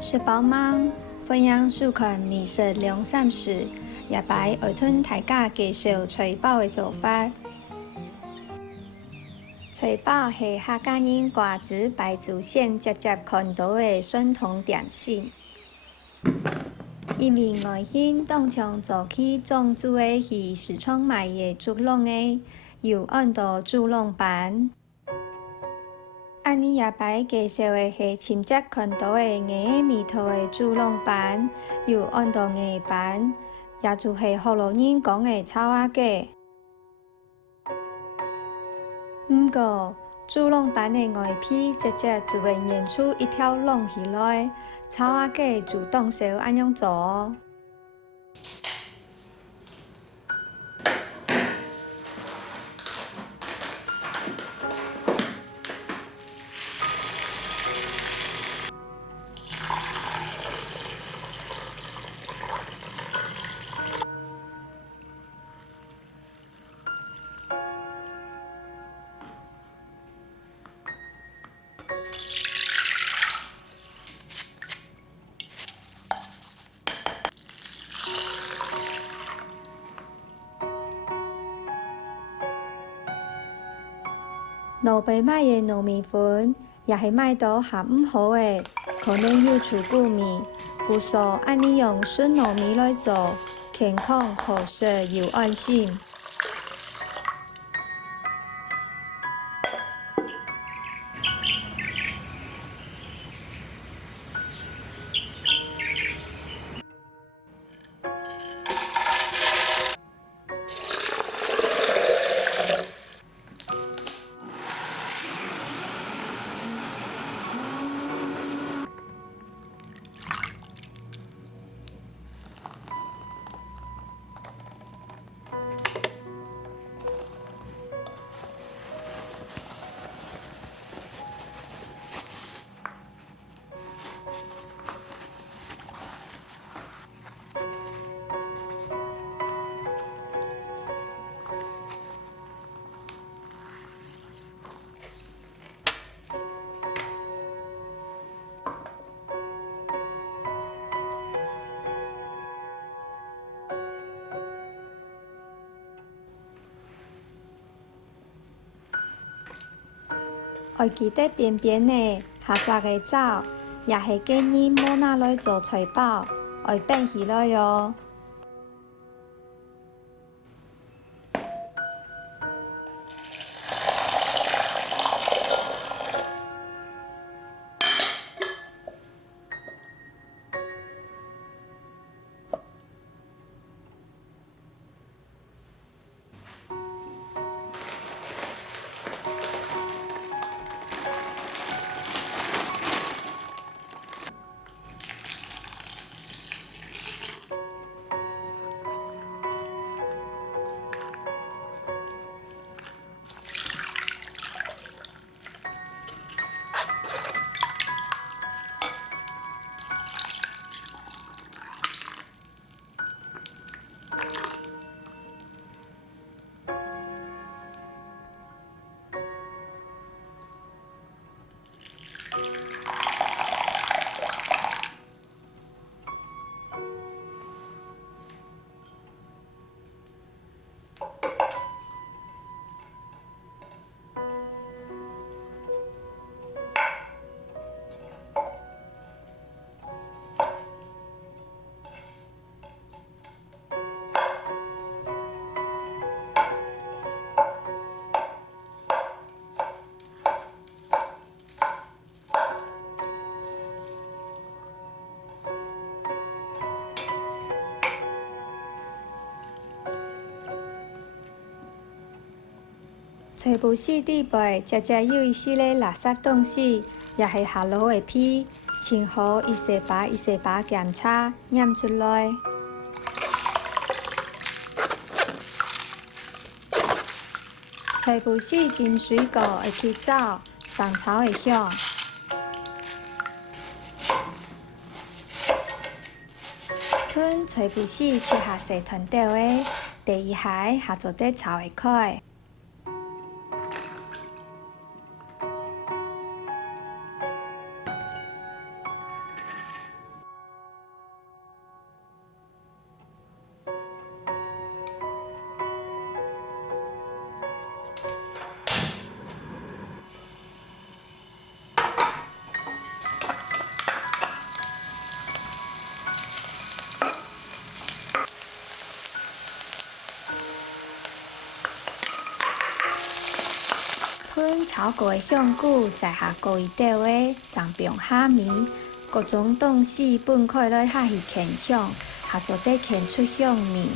食饱嗎？分享數款美食涼散時，也擺愛吞大家介紹炊包嘅做法。炊包係客家人掛子拜祖先直接看到嘅傳統點心。因為外縣當場早期種煮嘅係市場買嘅竹籠嘅，有按到竹籠板。安尼也擺介紹嘅係親戚看到嘅鵝味道嘅竹籠板，有按到鵝板，也就是福佬人講嘅炒鴨雞。不過，竹籠板嘅外皮直接就會燃出一條龍起來，炒鴨雞就當少安樣做哦。路邊買嘅糯米粉，也係買到合唔好嘅，可能有出古味。故說按呢用純糯米來做，健康可食又安心。愛記得邊邊的下雜的棗，也係建議冇拿來做炊包，愛變起來喲。炊不是地背，只有一些的垃圾東西，也係下滷的皮，清好一细把一细把检查验出来。菜脯丝浸水果会去走，上草会香。吞菜脯丝切下细团条的，第一下下做得炒会开。吞炒过的香菇，撒下高一条的长柄虾米，各种东西分开来下去炝香，下做得炝出香味。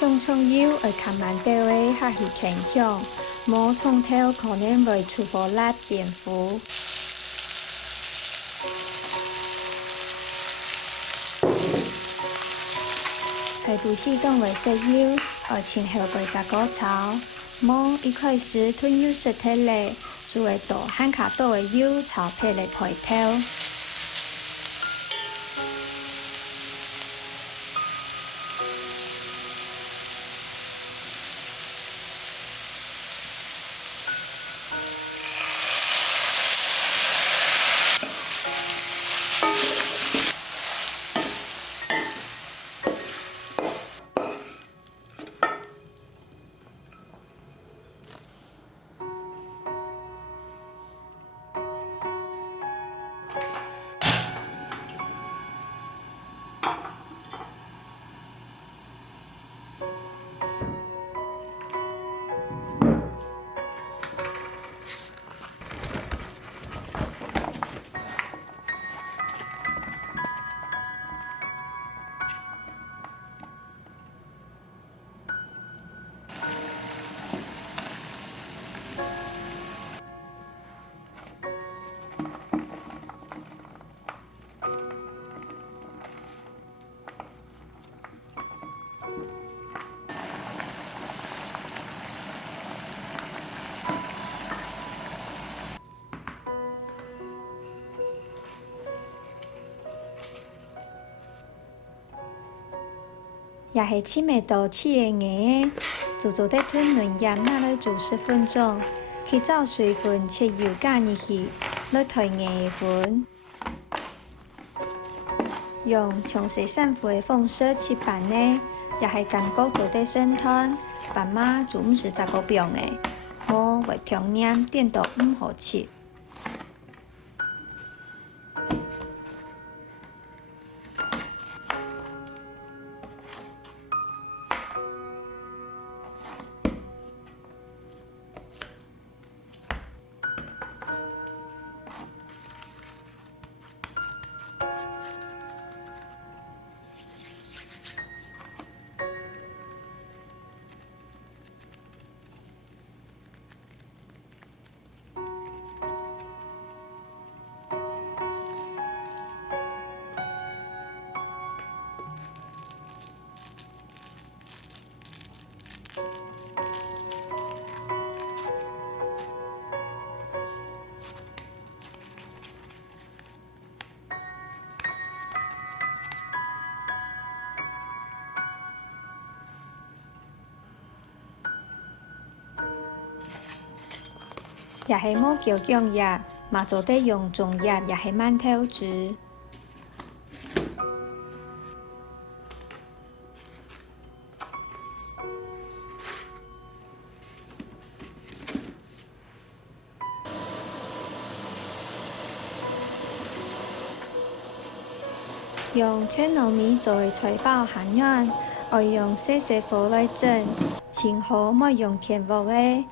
香葱油会较慢条的下去炝香。无葱头可能会出火辣变糊。菜脯丝当为食油，而前后过十个炒。无一开始吞油食体嘞，就会倒หั่卡倒的油炒配来配头。也是青梅豆起的芽，就做得吞嫩叶拿来煮10分钟，去找水分切油加入去，来退芽的粉。用详细散布的方式切拌呢，也是感觉做得生汤，拌嘛就唔是10个饼的，无会重黏，变到唔好吃。也是冇叫姜叶，嘛做得用粽叶，也是馒头汁。用全糯米做的菜包咸软，要用细细火来蒸，清好莫用天锅的。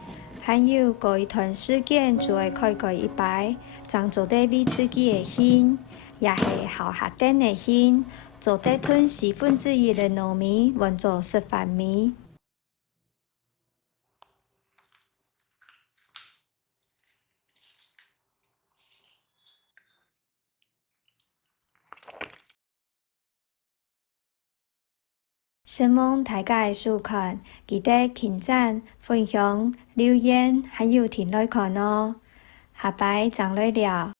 还有过一段时间就会开一排，将做得米刺激的鲜。也是校学顶的馅，做得吞1/4的糯米混做食饭米。希望大家的收看，记得点赞、分享、留言，还有停来看哦。下摆再来聊。